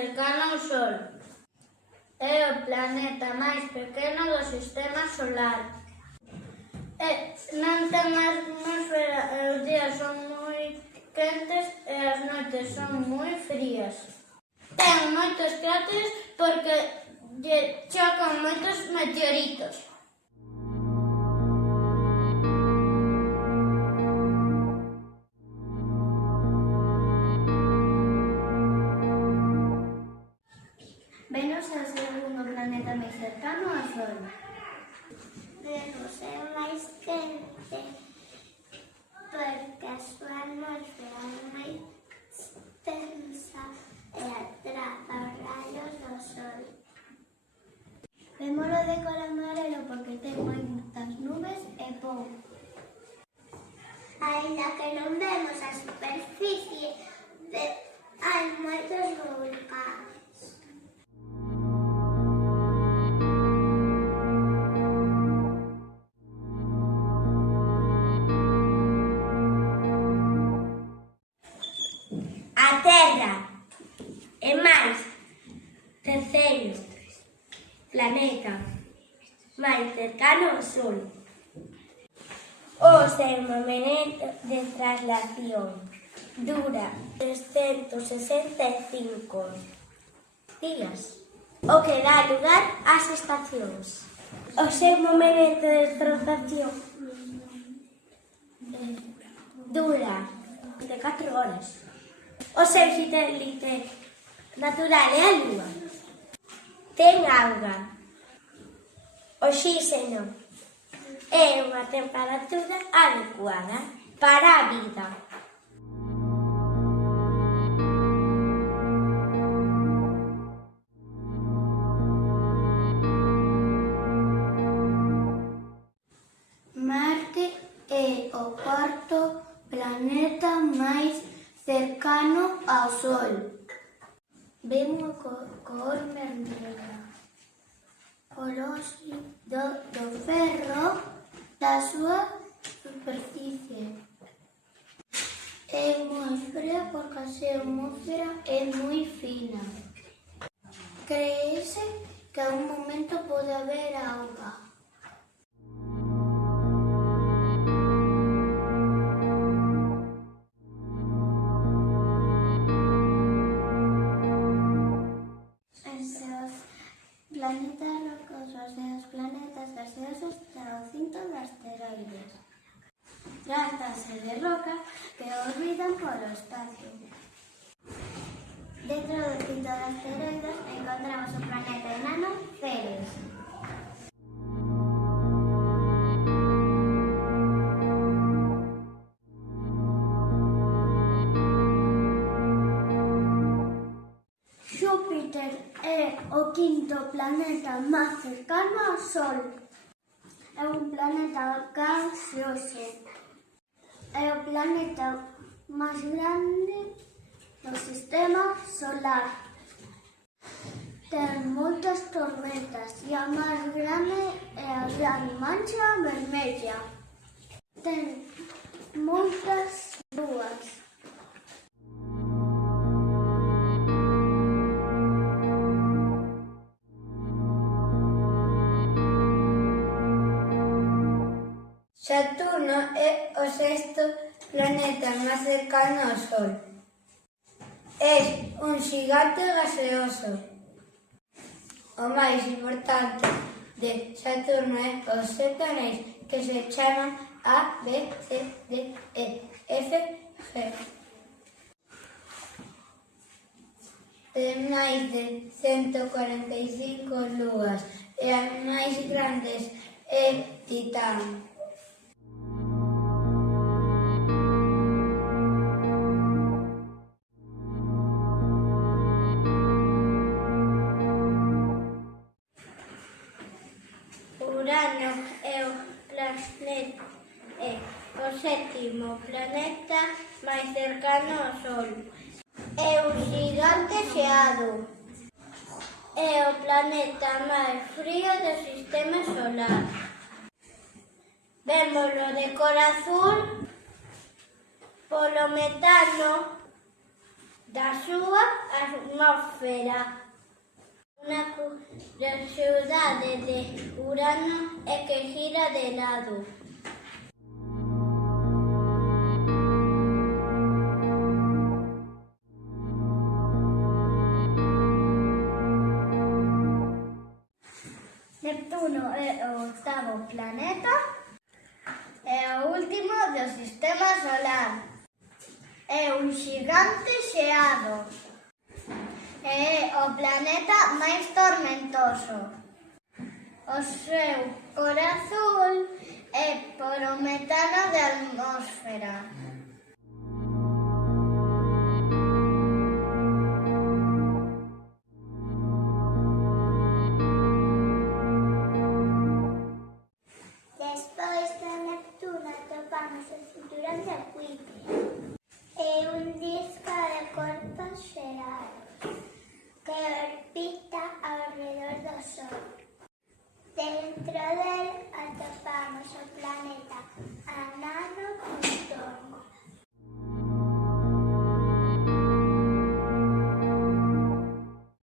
cercano ao Sol. É o planeta máis pequeno do sistema solar. Non ten atmosfera e os días son moi quentes e as noites son moi frías. Ten moitos cráteres porque lle chocan moitos meteoritos. Venus é o segundo planeta máis cercano ao Sol. Venus é máis quente porque a súa atmosfera é máis densa e atrapa os rayos do Sol. Vémolo de cor amarelo porque ten moitas nubes e pouco. Aínda que non vemos a superficie, hai moitos volcáns. A Terra é máis terceiro planeta máis cercano ao Sol. O seu momento de traslación dura 365 días, o que dá lugar ás estacións. O seu momento de traslación dura 24 horas. O seu satélite natural é a Lúa. Ten auga, oxígeno e unha temperatura adecuada para a vida. Marte é o cuarto planeta máis cercano ao Sol. Vemos cor vermelha. O óxido do ferro da súa superficie. É moi fría porque a súa atmosfera é moi fina. Creese que a un momento pode haber auga. Planetas rocosos e os planetas gaseosos da o cinto de asteroides. Trátase de roca que orbitan polo espacio. Dentro do cinto de asteroides encontramos o planeta enano Ceres. Xúpiter é o quinto planeta máis cercano ao Sol. É un planeta gaseoso. É o planeta máis grande do sistema solar. Ten moitas tormentas e a máis grande é a Gran Mancha Vermella. Ten moitas luas. Saturno é o sexto planeta máis cercano ao Sol. É un xigante gaseoso. O máis importante de Saturno é os 7 anéis que se chaman A, B, C, D, E, F, G. Ten máis de 145 luas e as máis grandes é Titán. Urano é o sétimo planeta máis cercano ao Sol. É un xigante xeado. É o planeta máis frío do sistema solar. Vémolo de cor azul polo metano da súa atmósfera. Unha curiosidade de Urano é que gira de lado. Neptuno é o octavo planeta e o último do sistema solar. É un xigante xeado e é o planeta máis tormentoso. O seu cor azul é por o metano da atmósfera. Despois de Neptuno atopamos o cinturón de Kuiper.